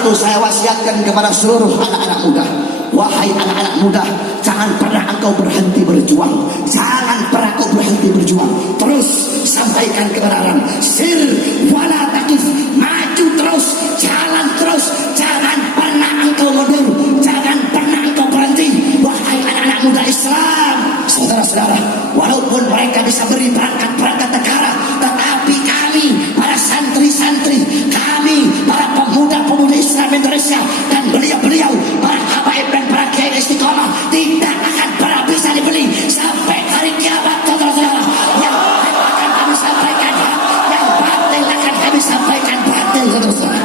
satu saya wasiatkan kepada seluruh anak-anak muda. Wahai anak-anak muda, jangan pernah engkau berhenti berjuang. Jangan pernah engkau berhenti berjuang. Terus sampaikan kebenaran. Sir wala taqif, maju terus, jalan terus. Jangan pernah engkau mundur. Jangan pernah engkau berhenti. Wahai anak-anak muda Islam, saudara-saudara, walaupun mereka bisa beri perangkat negara, tetapi kami para santri-santri, kami para pemuda-pemuda Islam Indonesia dan beliau-beliau para habaib dan para kiai istiqomah tidak akan pernah bisa dibeli sampai hari kiamat, saudara-saudara. Yang hak akan kami sampaikan hak, yang batil akan kami sampaikan batil, saudara-saudara.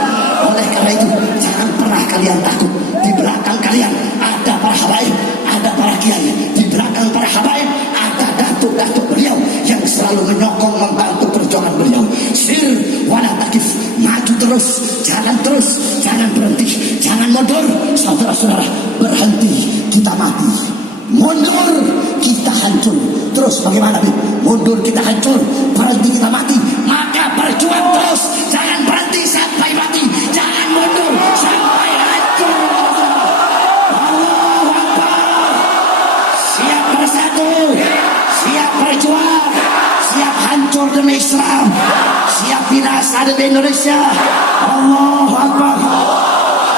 Oleh karena itu, jangan pernah kalian takut. Di belakang kalian ada para habaib, ada para kiai. Di belakang para habaib ada datuk-datuk beliau yang selalu menyokong, membantu perjuangan beliau. Sir wala taqif, maju terus, jalan terus, jangan berhenti, jangan mundur. Saudara-saudara, berhenti kita mati, mundur kita hancur. Terus bagaimana, Bib? Mundur kita hancur, berhenti kita mati. Maka berjuang terus, jangan berhenti sampai mati, jangan mundur sampai hancur. Allahu Akbar. Siap bersatu, siap berjuang, siap hancur demi Islam, siap binasa demi Indonesia. Allahu Akbar.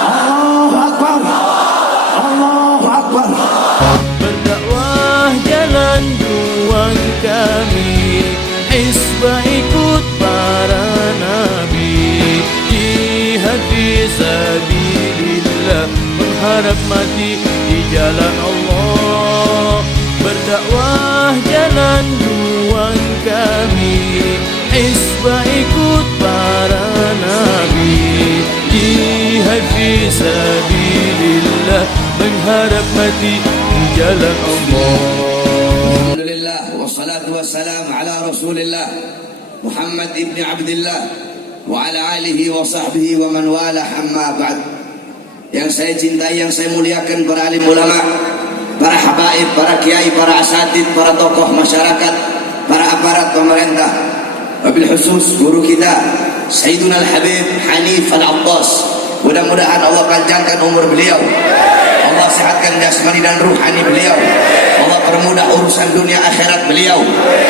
Allahu Akbar. Allahu Akbar. Berdakwah jalan juang kami, Hizbah ikut para nabi, jihad fisabilillah, mengharap mati di jalan Allah. Berdakwah jalan juang kami, Hizbah ikut para nabi, jihad fisabilillah, mengharap mati di jalan Allah. Alhamdulillah, wassalatu wassalamu ala Rasulillah Muhammad ibn Abdullah wa ala alihi wa sahbihi wa man wala, amma ba'd. Yang saya cintai, yang saya muliakan para alim ulama, para habaib, para kiai, para asatid, para tokoh masyarakat, para aparat pemerintah, wabil khusus guru kita Sayyiduna Al-Habib Hanif Al-Attas. Mudah-mudahan Allah panjangkan umur beliau, Allah sehatkan jasmani dan ruhani beliau, Allah permudah urusan dunia akhirat beliau,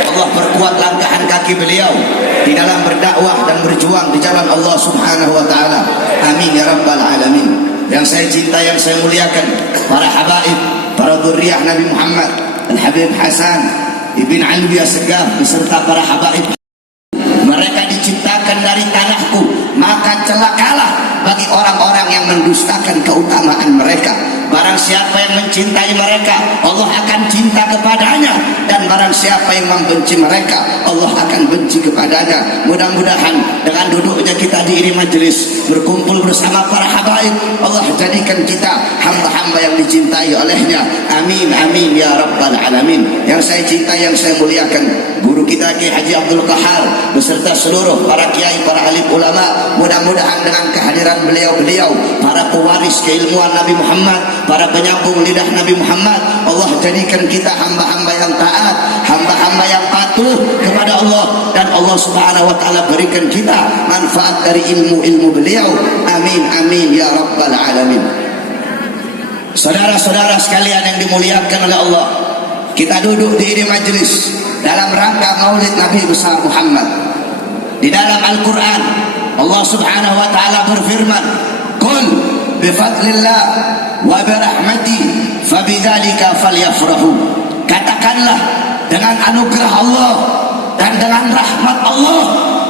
Allah perkuat langkahan kaki beliau di dalam berdakwah dan berjuang di jalan Allah Subhanahu wa taala. Amin ya rabbal alamin. Yang saya cinta, yang saya muliakan, para habaib, para dzurriyyah Nabi Muhammad, Al-Habib Hasan Ibn Alwi Assegaf beserta para habaib. Mereka diciptakan dari tanahku, maka celakalah bagi orang-orang yang mendustakan keutamaan mereka. Barang siapa yang mencintai mereka, Allah akan cinta kepadanya, dan barang siapa yang membenci mereka, Allah akan benci kepadanya. Mudah-mudahan dengan duduknya kita di ini majelis, berkumpul bersama para habaib, Allah jadikan kita hamba-hamba yang dicintai olehnya. Amin amin ya rabbal alamin. Yang saya cintai, yang saya muliakan, guru kita Kiai Haji Abdul Qahar beserta seluruh para kiai, para alim ulama, mudah-mudahan dengan kehadiran beliau-beliau, para pewaris keilmuan Nabi Muhammad, para penyambung lidah Nabi Muhammad, Allah jadikan kita hamba-hamba yang taat, hamba-hamba yang patuh kepada Allah, dan Allah Subhanahu wa taala berikan kita manfaat dari ilmu-ilmu beliau. Amin amin ya rabbal alamin. Saudara-saudara sekalian yang dimuliakan oleh Allah, kita duduk di ini majelis dalam rangka Maulid Nabi besar Muhammad. Di dalam Al-Quran Allah Subhanahu wa taala berfirman, "Qul bifadlillah wa birahmati fabidzalika falyafrahu." Katakanlah, dengan anugerah Allah dan dengan rahmat Allah,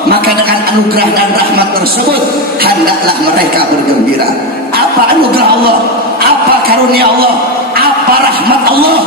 maka dengan anugerah dan rahmat tersebut hendaklah mereka bergembira. Apa anugerah Allah? Apa karunia Allah? Apa rahmat Allah?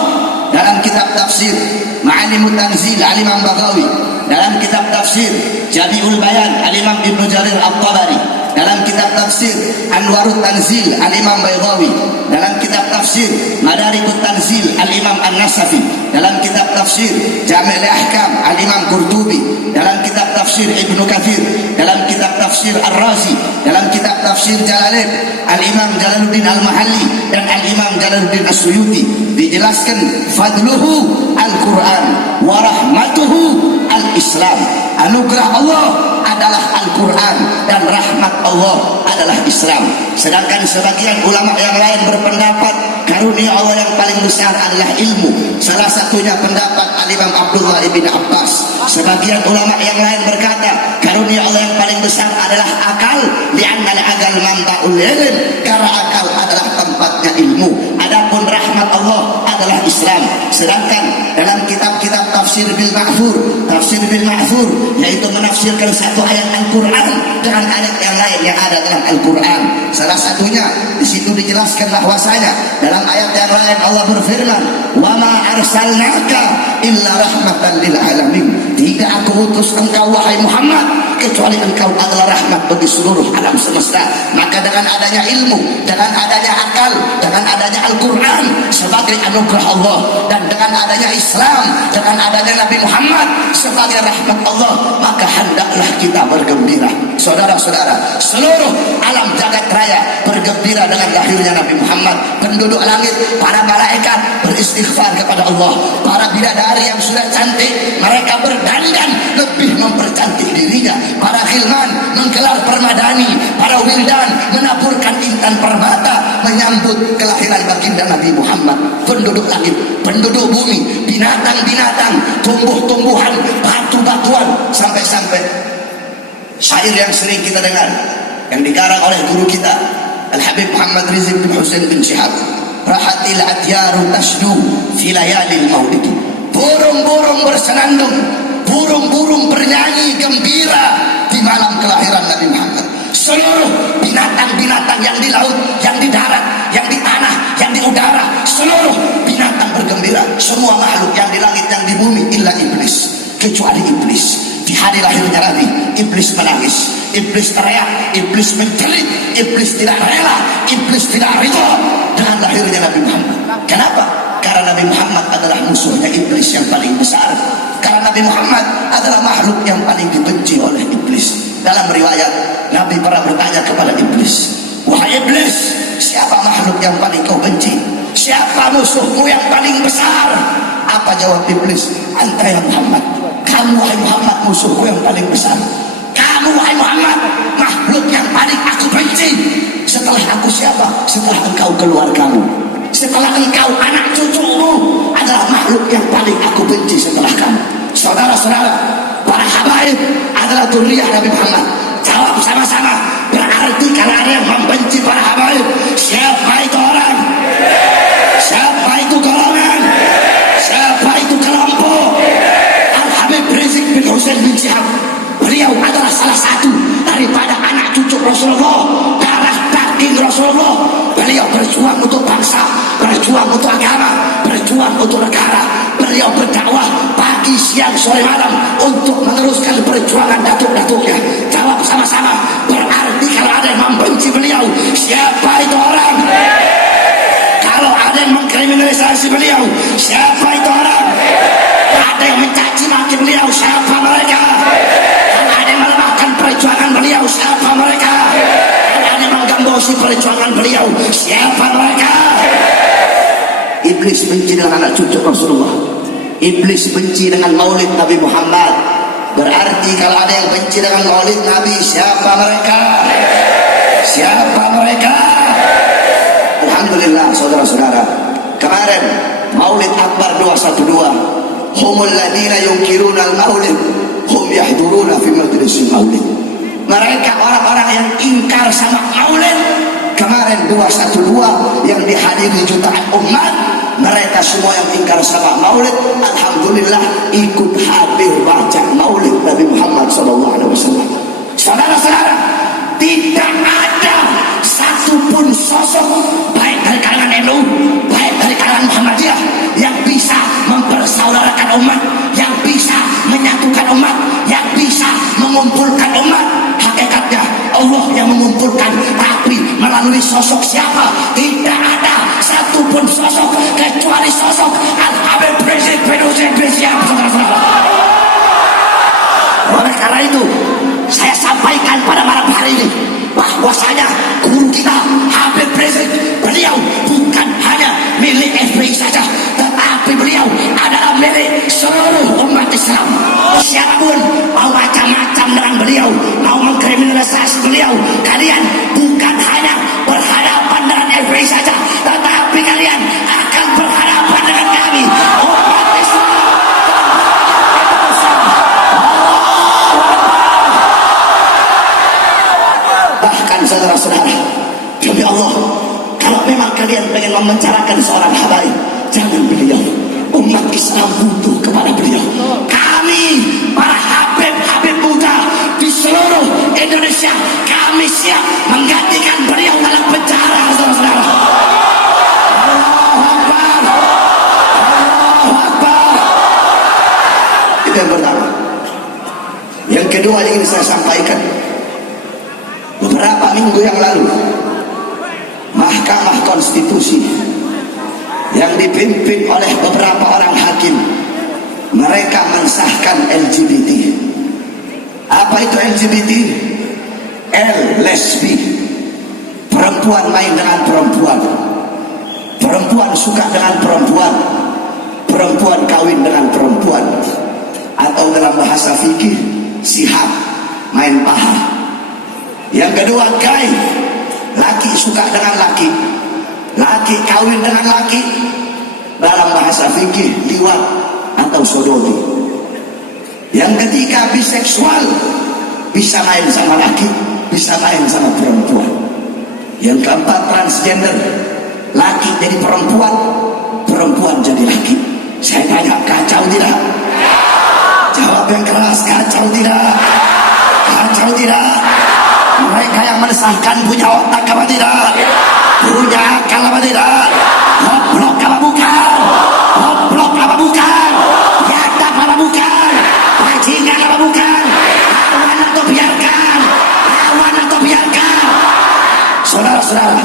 Dalam kitab tafsir Ma'alimut Tanzil Al-Imam Baghawi, dalam kitab tafsir Jami'ul Bayan Al-Imam Ibnu Jarir At-Tabari, dalam kitab tafsir Anwarut Tanzil Al-Imam Baydawi, dalam kitab tafsir Madarikut Tanzil Al-Imam An-Nasafi, dalam kitab tafsir Jami' Al-Ahkam Al-Imam Qurtubi, dalam kitab tafsir Ibnu Katsir, dalam kitab tafsir Ar-Razi, dalam kitab tafsir Jalalain Al-Imam Jalaluddin Al-Mahalli dan Al-Imam Jalaluddin As-Suyuti, dijelaskan fadluhu Al-Quran wa rahmatuhu Al-Islam. Anugerah Allah adalah Al-Quran dan rahmat Allah adalah Islam. Sedangkan sebagian ulama yang lain berpendapat karunia Allah yang paling besar adalah ilmu. Salah satunya pendapat Al-Imam Abdullah ibn Abbas. Sebagian ulama yang lain berkata karunia Allah yang paling besar adalah akal, li'anna al-aqal manba'ul ilm, karena akal adalah tempatnya ilmu. Adapun rahmat Allah adalah Islam. Sedangkan dalam kitab-kitab tafsir bil ma'thur yaitu menafsirkan satu ayat Al-Quran dengan ayat yang lain yang ada dalam Al-Quran. Salah satunya di situ dijelaskan bahwasanya dalam ayat yang lain Allah berfirman, "Wa ma arsalnaka illa rahmatan lil alamin." Tidak aku utus engkau wahai Muhammad kecuali engkau adalah rahmat bagi seluruh alam semesta. Maka dengan adanya ilmu, dengan adanya akal, dengan adanya Al-Quran sebagai anugerah Allah, dan dengan adanya Islam, dengan adanya Nabi Muhammad sebagai rahmat Allah, maka hendaklah kita bergembira. Saudara-saudara, seluruh alam jagat raya bergembira dengan lahirnya Nabi Muhammad. Penduduk langit, para malaikat beristighfar kepada Allah. Para bidadari yang sudah cantik, mereka berdandan lebih mempercantik dirinya. Para khilman menggelar permadani, para wildan menaburkan intan permata menyambut kelahiran baginda Nabi Muhammad. Penduduk langit, penduduk bumi, binatang-binatang, tumbuh-tumbuhan, batu-batuan, sampai-sampai syair yang sering kita dengar yang dikarang oleh guru kita Al-Habib Muhammad Rizq bin Husain bin Syihab, rahatil adyaru tasdu fi layalil maulid. Burung-burung bersenandung, burung-burung bernyanyi gembira di malam kelahiran Nabi Muhammad. Seluruh binatang-binatang yang di laut, yang di darat, yang di tanah, yang di udara, seluruh binatang bergembira. Semua makhluk yang di langit, yang di bumi, illa iblis, kecuali iblis. Di hari lahirnya Nabi, iblis menangis, iblis teriak, iblis menjerit, iblis tidak rela, iblis tidak ridho dengan lahirnya Nabi Muhammad. Kenapa? Karena Nabi Muhammad adalah musuhnya iblis yang paling besar. Karena Nabi Muhammad adalah makhluk yang paling dibenci oleh iblis. Dalam riwayat, Nabi pernah bertanya kepada iblis, "Wahai iblis, siapa makhluk yang paling kau benci? Siapa musuhmu yang paling besar?" Apa jawab iblis? "Anta ya Muhammad." Kamu wahai Muhammad musuhku yang paling besar. Kamu wahai Muhammad makhluk yang paling aku benci. Setelah aku siapa? Setelah engkau keluargamu, setelah engkau anak cucumu adalah makhluk yang paling aku benci setelah kamu. Saudara-saudara, para habaib adalah dzurriyyah Nabi Muhammad. Jawab sama-sama. Berarti kalau ada yang membenci para habaib, siapa itu orang? Siapa itu golongan? Siapa itu kelompok? Al-Habib Rizq bin Husain bin Syihab, beliau adalah salah satu daripada anak cucu Rasulullah, darah daging Rasulullah. Beliau berjuang untuk bangsa, berjuang untuk agama, berjuang untuk negara. Beliau berdakwah pagi, siang, sore, malam untuk meneruskan perjuangan datuk-datuknya. Jawab sama-sama. Berarti kalau ada yang membenci beliau, siapa itu orang? Kalau ada yang mengkriminalisasi beliau, siapa itu orang? Ada yang mencaci maki beliau, siapa mereka? Kalau ada yang melemahkan perjuangan beliau, siapa mereka? Kalau ada yang menggembosi perjuangan beliau, siapa mereka? Iblis benci dengan anak cucu Rasulullah. Iblis benci dengan maulid Nabi Muhammad. Berarti kalau ada yang benci dengan maulid Nabi, siapa mereka? Siapa mereka? Alhamdulillah saudara-saudara, kemarin Maulid Akbar 212, humul ladina yunkiruna al-maulid hum yahduruna fi majlisil maulid. Mereka orang-orang yang ingkar sama maulid. Kemarin 212 yang dihadiri jutaan umat, mereka semua yang ingkar sama maulid, alhamdulillah ikut hadir baca maulid Nabi Muhammad SAW. Saudara-saudara, tidak ada satupun sosok baik dari kalangan NU, baik dari kalangan Muhammadiyah yang bisa mempersaudarakan umat, yang bisa menyatukan umat, yang bisa mengumpulkan umat. Hakikatnya Allah yang mengumpulkan, tapi melalui sosok siapa? Tidak ada satupun sosok kecuali sosok Al-Habib Rizq bin Husain bin Syihab. Oleh karena itu, saya sampaikan pada malam hari ini bahwasanya guru kita Habib Rizq, beliau bukan hanya milik FPI saja, tetapi beliau adalah milik seluruh umat Islam. Siapapun mau baca beliau, mau mengkriminalisasi beliau. Kalian bukan hanya berhadapan dengan FPI saja, tetapi kalian akan berhadapan dengan kami, umat Islam. Bahkan saudara-saudara, demi Allah, kalau memang kalian ingin memenjarakan seorang habaib, jangan beliau. Umat Islam butuh kepada beliau. Kami para habib-habib muda di seluruh Indonesia, kami siap menggantikan beliau dalam penjara, saudara-saudara. Allahu Akbar, Allahu Akbar. Itu yang pertama. Yang kedua yang ingin saya sampaikan, beberapa minggu yang lalu Mahkamah Konstitusi yang dipimpin oleh beberapa orang hakim, mereka mensahkan LGBT. Apa itu LGBT? L, lesbi, perempuan main dengan perempuan, perempuan suka dengan perempuan, perempuan kawin dengan perempuan, atau dalam bahasa fikih sihab, main paha. Yang kedua gay, laki suka dengan laki, laki kawin dengan laki, dalam bahasa fikih liwat atau sodomi. Yang ketiga biseksual, bisa main sama laki, bisa main sama perempuan. Yang keempat transgender, laki jadi perempuan, perempuan jadi laki. Saya tanya, kacau tidak? Jawab yang keras, kacau tidak? Kacau tidak? Mereka yang mensahkan punya otak apa tidak? Punya akal apa tidak? Goblok apa bukan? Goblok apa bukan? Yadap apa bukan? Bajingan apa bukan? Lawan atau biarkan? Lawan atau biarkan? Saudara-saudara,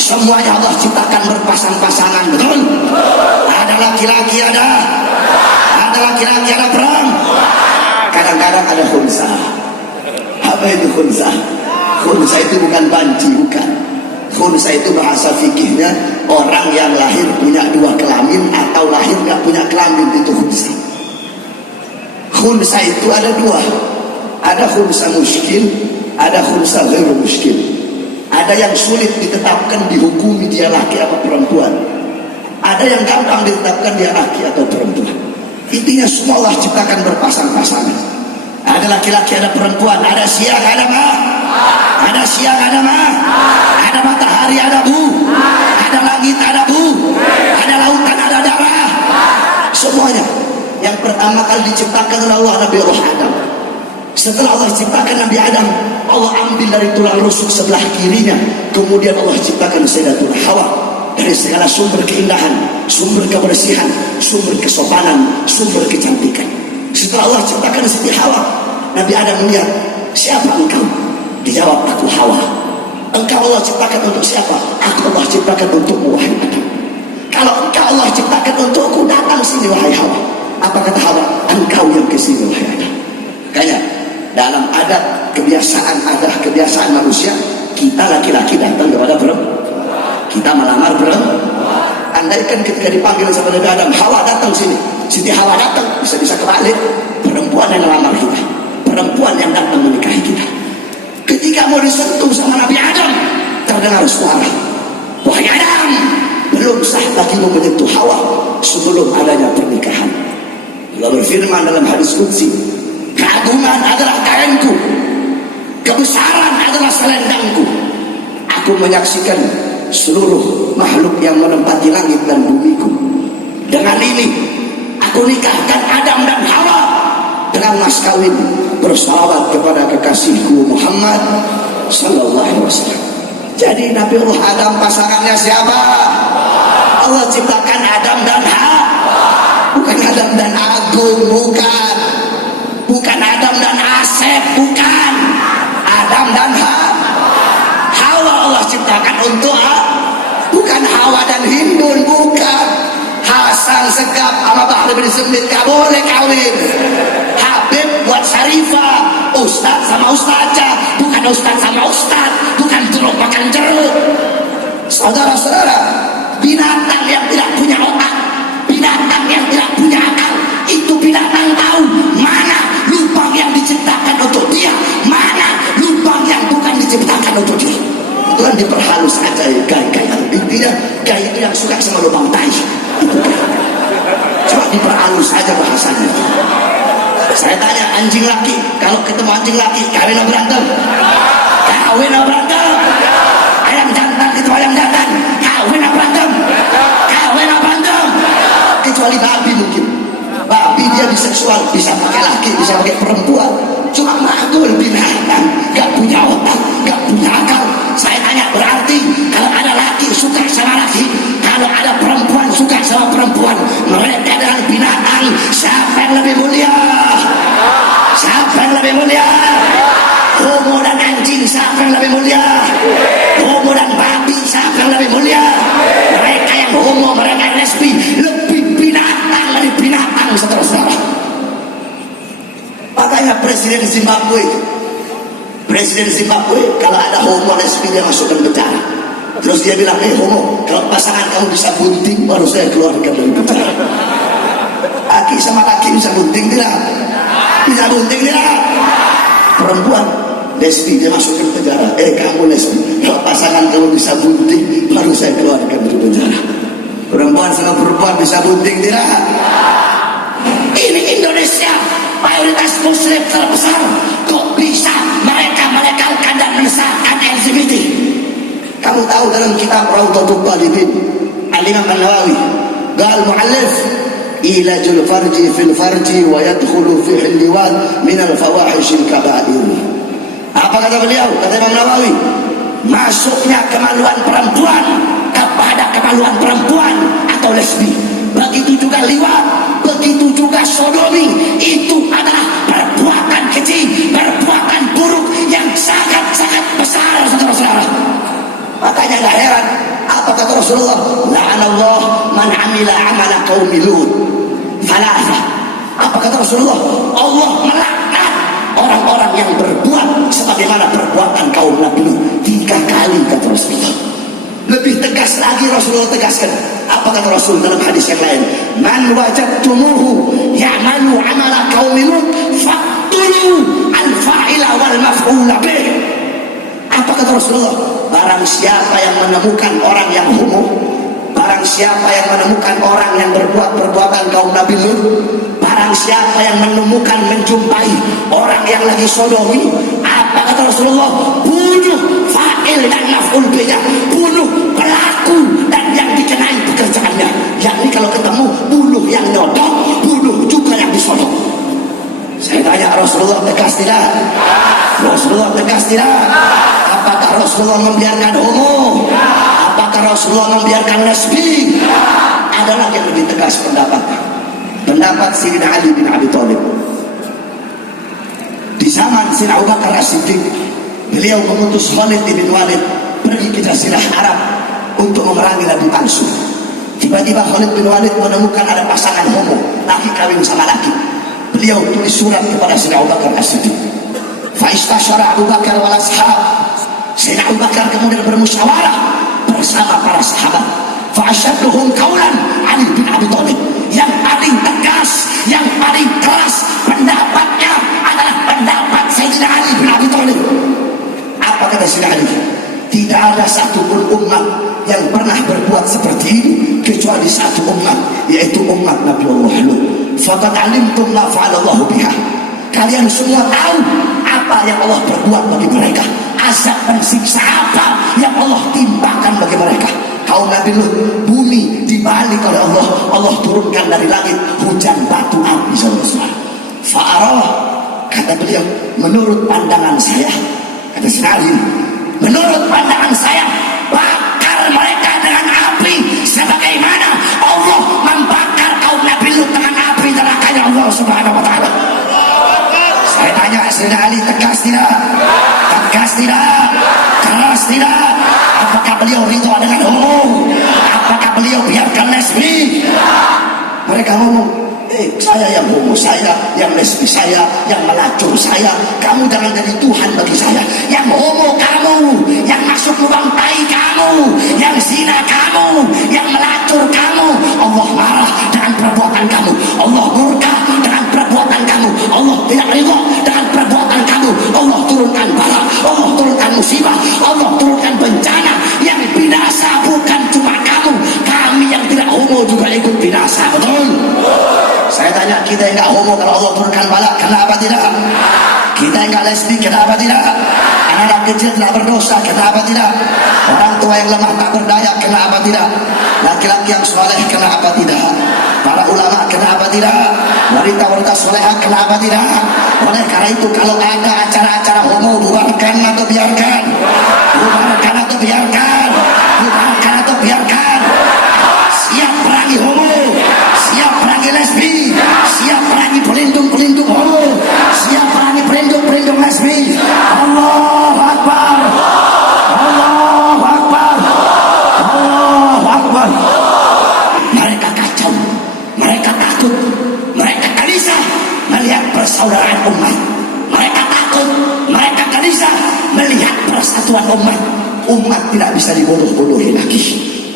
semuanya Allah ciptakan berpasang-pasangan, betul? Ada laki-laki, ada laki-laki, ada perang. Kadang-kadang ada khunsa. Apa itu khunsa? Khunsa itu bukan banci, bukan. Khunsa itu bahasa fikihnya orang yang lahir punya dua kelamin atau lahir gak punya kelamin, itu khunsa. Khunsa itu ada dua, ada khunsa muskil, ada khunsa ghairu muskil. Ada yang sulit ditetapkan, dihukumi dia laki atau perempuan, ada yang gampang ditetapkan dia laki atau perempuan. Intinya semua Allah ciptakan berpasang-pasangan. Ada laki-laki, ada perempuan, ada siang, ada malam, ada siang, ada malam, ada matahari, ada bu, ada langit, ada bu, ada lautan, ada darah. Semuanya. Yang pertama kali diciptakan oleh Allah Nabi Allah Adam. Setelah Allah ciptakan Nabi Adam, Allah ambil dari tulang rusuk sebelah kirinya, kemudian Allah ciptakan Sayyidatuna Hawa. Dari segala sumber keindahan, sumber kebersihan, sumber kesopanan, sumber kecantikan. Setelah Allah ciptakan Siti Hawa, Nabi Adam melihat, siapa engkau? Dijawab, aku Hawa. Engkau Allah ciptakan untuk siapa? Aku Allah ciptakan untukmu, wahai Adam. Kalau engkau Allah ciptakan untukku, datang sini wahai Hawa. Apa kata Hawa? Engkau yang kesini wahai Adam. Makanya dalam adat kebiasaan manusia, kita laki-laki datang kepada perempuan, kita melamar perempuan. Andaikan ketika dipanggil sama Nabi Adam, Hawa datang sini, Siti Hawa datang, bisa-bisa kebalik, perempuan yang melamar kita, perempuan yang datang menikahi kita. Ketika mau disentuh sama Nabi Adam, terdengar suara, wahai Adam, belum sah bagimu menyentuh Hawa sebelum adanya pernikahan. Allah berfirman dalam hadis qudsi, keagungan adalah kainku, kebesaran adalah selendangku. Aku menyaksikan seluruh makhluk yang menempati langit dan bumiku. Dengan ini aku nikahkan Adam dan Hawa dengan mas kawin bersalawat kepada kekasihku Muhammad sallallahu alaihi wasallam. Jadi Nabi Allah Adam pasangannya siapa? Allah ciptakan Adam dan Hawa, bukan Adam dan Agung, bukan Adam dan Asep, bukan. Adam dan Hawa Allah ciptakan untuk bukan Hawa dan Hindun, bukan. Hasan Segap sama Bahri bin Smith gak boleh kawin. Habib buat Syarifah, Ustadz sama Ustadzah, bukan Ustadz sama Ustadz, bukan jeruk makan jeruk. Saudara-saudara, binatang yang tidak punya otak, binatang yang tidak punya akal, itu binatang tahu mana lubang yang diciptakan untuk dia, mana lubang yang bukan diciptakan untuk dia. Itu kan diperhalus aja ya, gaya. Intinya gaya itu yang suka sama lubang tai. Itu gaya. Coba diperhalus aja bahasanya. Saya tanya anjing laki, kalau ketemu anjing laki, kawin atau berantem? Kawin atau berantem? Ayam jantan itu ayam jantan, kawin atau berantem? Kawin atau berantem? Kecuali babi mungkin. Babi dia biseksual, bisa pakai laki, bisa pakai perempuan. Cuma magul binatang, gak punya otak, gak punya akal. Saya tanya berarti kalau ada laki suka sama laki, kalau ada perempuan suka sama perempuan, mereka adalah binatang. Siapa yang lebih mulia? Siapa yang lebih mulia? Homo dan anjing, siapa yang lebih mulia? Homo dan babi, siapa yang lebih mulia? Mereka yang homo, mereka yang lesbi, lebih binatang dari binatang, saudara-saudara. Makanya Presiden Zimbabwe kalau ada homo lesbi dia masukkan penjara. Terus dia bilang, homo, kalau pasangan kamu bisa bunting baru saya keluarkan dari penjara. Laki sama laki bisa bunting tidak? Bisa bunting tidak? Perempuan lesbi dia masukkan penjara. Kamu lesbi, kalau pasangan kamu bisa bunting baru saya keluarkan dari penjara. Perempuan sama perempuan bisa bunting tidak? Ini Indonesia, mayoritas muslim terbesar, kok bisa mereka melegalkan dan mensahkan LGBT? Kamu tahu dalam kitab Rawdatul Talibin, Al-Imam An-Nawawi qal mu'allif ilajul farji fil farji wa yadkhulu fihi al-liwat min al-fawahish al-kaba'ir. Apa kata beliau? Kata Imam Nawawi, masuknya kemaluan perempuan kepada kemaluan perempuan atau lesbi, begitu juga liwat, begitu juga sodomi, itu adalah perbuatan keji, perbuatan buruk yang sangat-sangat besar, saudara-saudara. Makanya gak heran apa kata Rasulullah, la'anallah man amila amala qaumi Lut thalatha. Apa kata Rasulullah? Allah melaknat orang-orang yang berbuat sebagaimana perbuatan kaum Nabi Lut 3 kali, kata Rasulullah. Lebih tegas lagi Rasulullah tegaskan. Apa kata Rasul dalam hadis yang lain? Man wajadtumuhu ya'malu amala qaumi Lut faqtulu al-fa'ila wal maf'ula bih. Apa kata Rasulullah? Barang siapa yang menemukan orang yang homo, barang siapa yang menemukan orang yang berbuat perbuatan kaum Nabi Lut, barang siapa yang menemukan menjumpai orang yang lagi sodomi, apa kata Rasulullah? Bunuh fa'il dan maf'ul bihnya, bunuh pelaku dan yang dikenai pekerjaannya. Yakni kalau ketemu, bunuh yang nyodok, bunuh juga yang disodok. Saya tanya, Rasulullah tegas tidak? Rasulullah tegas tidak? Apakah Rasulullah membiarkan homo? Apakah Rasulullah membiarkan lesbi? Ada lagi yang lebih tegas pendapat Sayyidina Ali bin Abi Thalib. Di zaman Sayyidina Abu Bakar As-Siddiq, beliau mengutus Khalid bin Walid pergi ke Jazirah Arab untuk memerangi nabi palsu. Tiba-tiba Khalid bin Walid menemukan ada pasangan homo, laki kawin sama laki. Beliau tulis surat kepada Sayyidina Abu Bakar As-Siddiq. Fa'istashara Abu Bakar wal ashab. Sayyidina Abu Bakar kemudian bermusyawarah bersama para sahabat. Fa'asyadduhum qawlan Ali bin Abi Thalib. Yang paling tegas, yang paling keras pendapatnya adalah pendapat Sayyidina Ali bin Abi Thalib. Apa kata Sayyidina Ali? Tidak ada satupun umat yang pernah berbuat seperti ini kecuali satu umat, yaitu umat Nabi Allah Lut. Faqad alimtum ma fa'alallahu biha. Kalian semua tahu apa yang Allah perbuat bagi mereka, azab dan siksa apa yang Allah timpakan bagi mereka. Kaum Nabi Lut, bumi dibalik oleh Allah, Allah turunkan dari langit hujan batu api, saudara-saudara. Fa'arah, kata beliau, menurut pandangan saya, kata Sinali, menurut pandangan saya, bakar mereka dengan api sebagaimana Allah membakar kaum Nabi Lut dengan api nerakanya Allah Subhanahu wa ta'ala. Saya tanya Sayyidina Ali, tegas tidak? Tegas tidak? Keras tidak? Apakah beliau ridho dengan homo? Apakah beliau biarkan lesbi? Mereka ngomong, saya yang homo, saya yang lesbi, saya yang melacur, saya. Kamu jangan jadi Tuhan bagi saya. Yang homo kamu, yang masuk lubang tai kamu, yang zina kamu, yang melacur kamu. Allah marah dengan perbuatan kamu, Allah murka dengan perbuatan kamu, Allah tidak ridho dengan tidak? Anak-anak kecil tidak berdosa, kenapa tidak? Orang tua yang lemah tak berdaya, kenapa tidak? Laki-laki yang soleh, kenapa tidak? Para ulama, kenapa tidak? Wanita-wanita soleha, kenapa tidak? Oleh karena itu kalau ada acara-acara homo, bubarkan atau biarkan? Bubarkan atau biarkan? Bubarkan atau biarkan? Siap perangi homo, siap perangi lesbi, siap perangi pelindung-pelindung homo, siap perangi pelindung-pelindung lesbi. Allahu Akbar, Allahu Akbar, Allahu Akbar. Mereka kacau, mereka takut, mereka gelisah melihat persaudaraan umat. Mereka takut, mereka gelisah melihat persatuan umat. Umat tidak bisa dibodoh-bodohi lagi.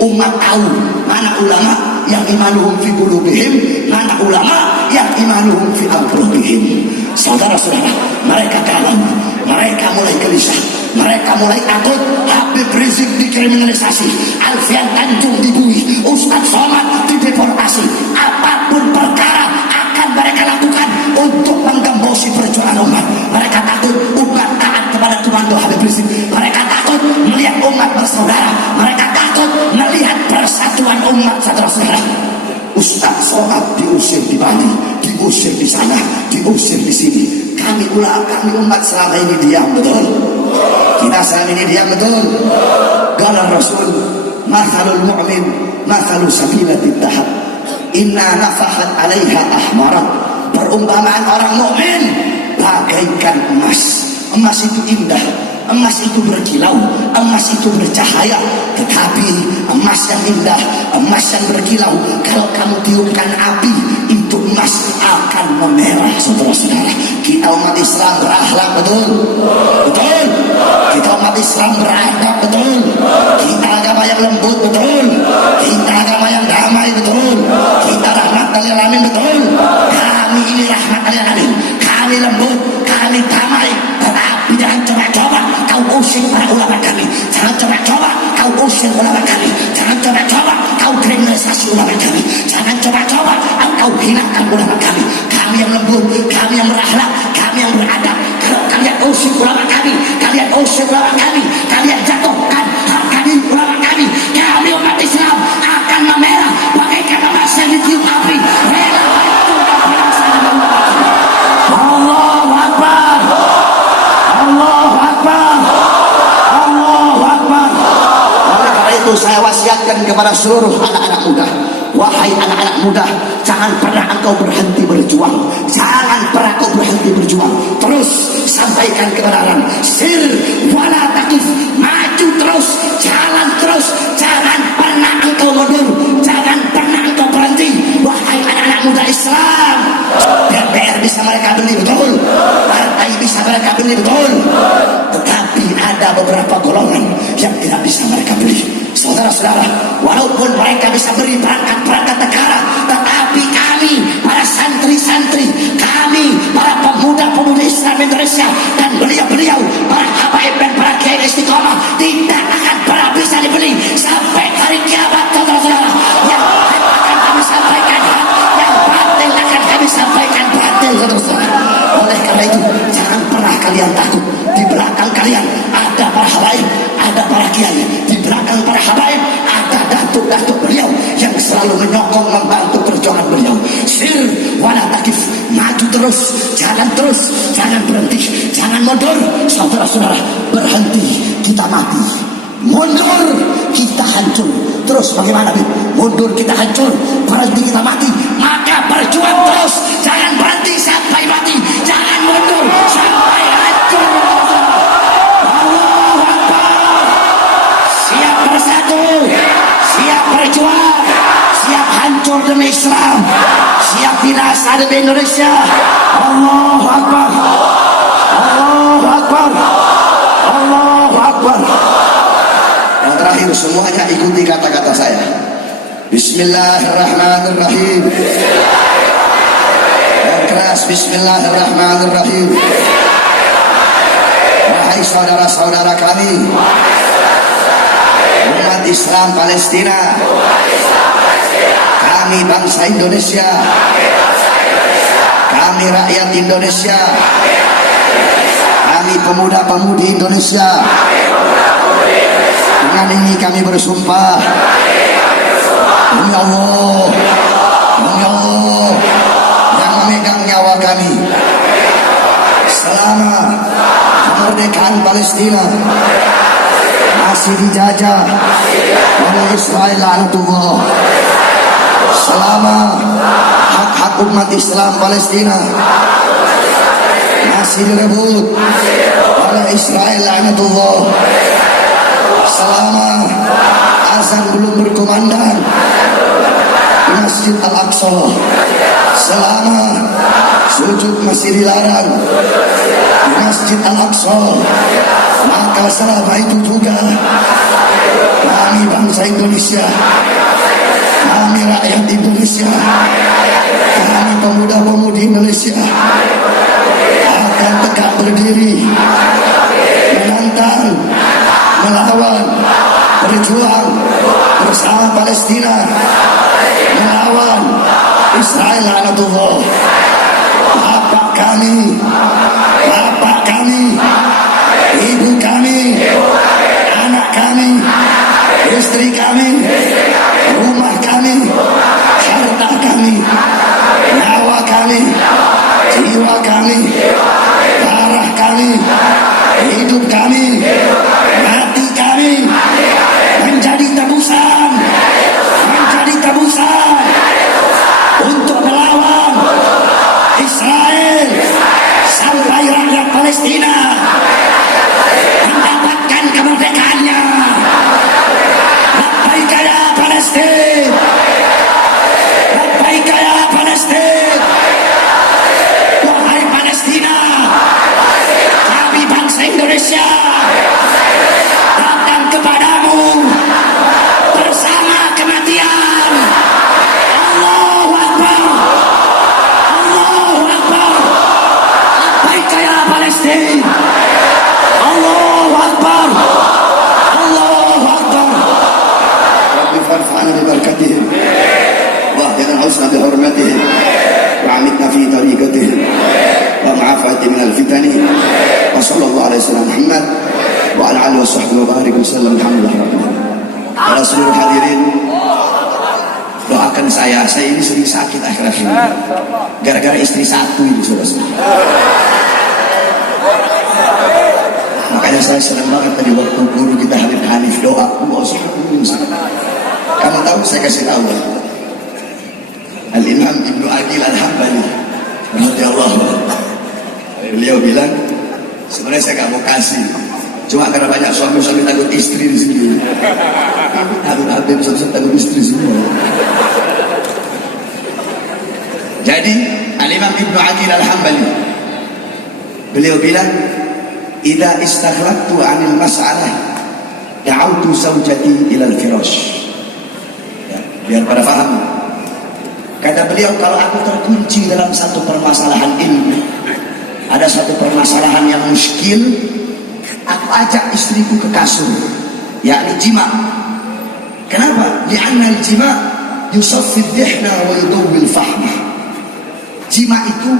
Umat tahu mana ulama yang imanuhum fi qulubihim, mana ulama yang imanuhum fi qulubihim. Saudara-saudara, mereka kalah, mereka mulai gelisah, mereka mulai takut. Habib Rizik dikriminalisasi, Alfian Tanjung dibui, Ustadz Somad dideportasi. Apapun perkara akan mereka lakukan untuk menggembosi perjuangan umat. Mereka takut umat taat kepada komando Habib Rizik. Mereka takut melihat umat bersaudara. Mereka takut melihat persatuan umat, saudara-saudara. Ustadz Somad diusir di Bali, diusir di sana, diusir di sini. Kami umat selama ini diam, betul? Kita selama ini diam, betul? Qala Rasul, mathalul mu'min mathalu sabilatit tahab, inna nafahat alaiha ahmarat. Perumpamaan orang mukmin bagaikan emas. Emas itu indah, emas itu berkilau, emas itu bercahaya. Tetapi emas yang indah, emas yang berkilau, kalau kamu tiupkan api, itu emas akan memerah, saudara-saudara. Kita umat Islam berakhlak, betul? Betul? Kita umat Islam beradab, betul? Kita agama yang lembut, betul? Kita agama yang damai, betul? Kita rahmat lil alamin, betul? Kami ini rahmat lil alamin. Kami lembut, kami damai. Tetapi jangan coba-coba kau usir para ulama kami. Jangan coba-coba kau usir ulama kami. Jangan coba-coba kau kriminalisasi ulama kami. Jangan coba-coba kau hinakan ulama kami. Kami yang lembut, kami yang berakhlak, kami yang beradab. Kalau kalian usir ulama kami, kalian usir ulama kami, kalian jatuhkan harga diri ulama kami, kami umat Islam akan memerah bagaikan emas yang ditiup api. Rela hancur dan pelaksana ulama kami. Allahu Akbar, Allahu Akbar, Allahu Akbar. Oleh karena itu saya wasiatkan kepada seluruh anak-anak muda, wahai anak-anak muda, jangan pernah engkau berhenti berjuang. Jangan pernah engkau berhenti berjuang. Terus sampaikan kebenaran. Sir wala taqif, maju terus, jalan terus. Jangan pernah engkau mundur, jangan pernah engkau berhenti. Wahai anak-anak muda Islam, DPR bisa mereka beli, betul? Partai bisa mereka beli, betul? Tetapi ada beberapa golongan yang tidak bisa mereka beli. Saudara-saudara, walaupun mereka bisa beri perangkat-perangkat negara, tetapi kami, para santri-santri, kami, para pemuda-pemuda Islam Indonesia, dan beliau-beliau, para habaib dan para kiai istiqomah, tidak akan pernah bisa dibeli sampai hari kiamat, saudara-saudara. Yang hak akan kami sampaikan hak, yang batil akan kami sampaikan batil, saudara-saudara. Oleh karena itu, jangan pernah kalian takut. Di belakang kalian ada para habaib, ada para kiai. Di belakang para habaib ada datuk-datuk beliau yang selalu menyokong, membantu perjuangan beliau. Sir wala taqif, maju terus, jalan terus, jangan berhenti, jangan mundur. Saudara-saudara, berhenti kita mati, mundur kita hancur. Terus bagaimana, Bib? Mundur kita hancur, berhenti kita mati. Maka berjuang terus, jangan berhenti sampai mati, jangan mundur sampai hancur. Allahu Akbar. Siap bersatu, siap berjuang, siap hancur demi Islam, siap binasa demi Indonesia. Allahu Akbar, Allahu Akbar, Allahu Akbar. Yang terakhir, semuanya ikuti kata-kata saya. Bismillahirrahmanirrahim. Yang keras, Bismillahirrahmanirrahim. Wahai saudara-saudara kami, umat Islam Palestina, kami bangsa Indonesia, kami rakyat Indonesia, kami Kami pemuda-pemudi Indonesia, dengan ini kami bersumpah demi Allah yang memegang nyawa kami, selama kemerdekaan Palestina masih dijajah oleh Israel laknatullah, selama hak-hak umat Islam Palestina masih direbut oleh Israel laknatullah, selama azan belum berkumandang di Masjid Al-Aqsa, selama sujud masih dilarang di Masjid Al-Aqsa, maka selama itu juga kami bangsa Indonesia, kami rakyat Indonesia, kami pemuda-pemudi Indonesia akan tegak berdiri menantang, melawan, berjuang bersama Palestina, melawan Israel laknatullah. Bapak kami, ibu kami, anak kami, istri kami, rumah kami, harta kami, nyawa kami, jiwa kami, darah kami, hidup kami, mati kami menjadi tebusan untuk melawan Israel sampai rakyat Palestina mendapatkan kemerdekaannya. Labbaik ya Palestina, labbaik ya Palestina, wahai Palestina, kami bangsa Indonesia datang kepadamu bersama kematian. Allahu Akbar, Allahu Akbar, labbaik ya Palestina, Allahu Akbar, Allahu Akbar. Rabbi farfa'na bi barakatihim wa ahdina al-husna bi hurmatihim wa amitna fi tariqatihim wa ma'afati min al-fitani wa sallallahu alaihi wasallam Muhammad wa ala alihi wa sahbihi wa barik wasallam. Alhamdulillah rabbil alamin. Para seluruh hadirin, doakan saya ini sering sakit akhir-akhir ini gara-gara istri satu ini, saudara-saudara. Makanya saya senang banget tadi waktu guru kita Habib Hanif doa, kamu tahu saya kasih tahu Al-Imam Ibnu Aqil Al-Hambali radhiyallahu anhu, beliau bilang sebenarnya saya gak mau kasih, cuma karena banyak suami-suami takut istri di sini. Habib suami takut istri semua. Jadi Al-Imam Ibnu Aqil Al-Hambali beliau bilang, "Idza istakhrajtu 'anil mas'alah da'awtu zawjati ila al-firash." Ya, biar pada paham. Kata beliau, kalau aku terkunci dalam satu permasalahan ilmu, ada satu permasalahan yang muskil, aku ajak istriku ke kasur, yakni jima. Kenapa? Li'anna al-jima yusaffi dhihna wa yudawwil fahma. Jima itu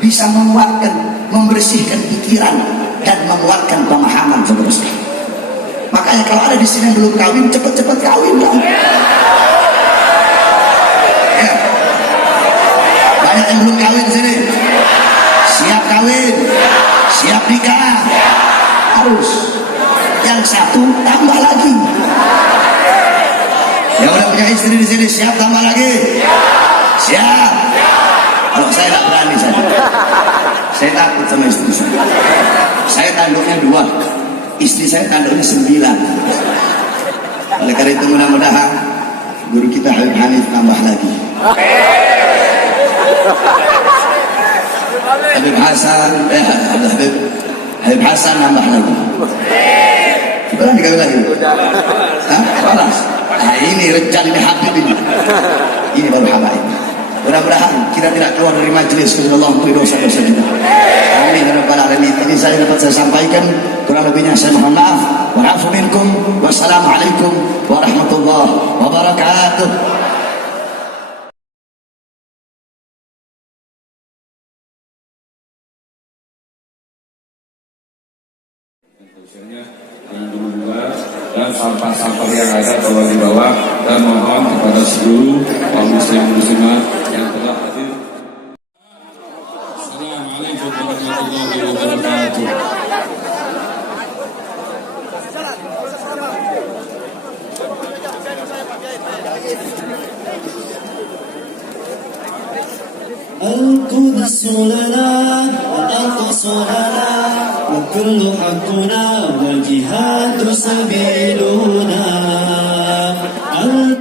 bisa menguatkan, membersihkan pikiran dan menguatkan pemahaman, saudara-saudara. Makanya kalau ada di sini yang belum kawin, cepat-cepat kawin lah. Ya. Banyak yang belum kawin di sini. Siap kawin, siap nikah. Harus. Yang satu tambah lagi. Yang udah punya istri di sini siap tambah lagi. Siap. Kalau saya tak berani saya takut sama istri saya. Saya tanduknya 2, istri saya tanduknya 9. Oleh karena itu mudah-mudahan guru kita Habib Hanif tambah lagi. Habib Hasan, Habib Hasan nambah lagi. Berani dikali lagi? Hah? Balas? Nah, ini rencana ini Habib ini. Ini baru habaib. Mudah-mudahan kita tidak keluar dari majelis karena Allah untuk dosa-dosa kita. Amin ya rabbal alamin. Ini dapat saya sampaikan, kurang lebihnya saya mohon maaf. Wa'afu minkum. Wassalamualaikum warahmatullahi wabarakatuh. Biasanya jangan dibuang dan sampah-sampah yang ada tolong dibawa, dan mohon kepada seluruh kaum muslim muslimat yang telah hadir. Assalamualaikum warahmatullahi wabarakatuh. القدس لنا والأقصى لنا وكل حقنا والجهاد سبيلنا.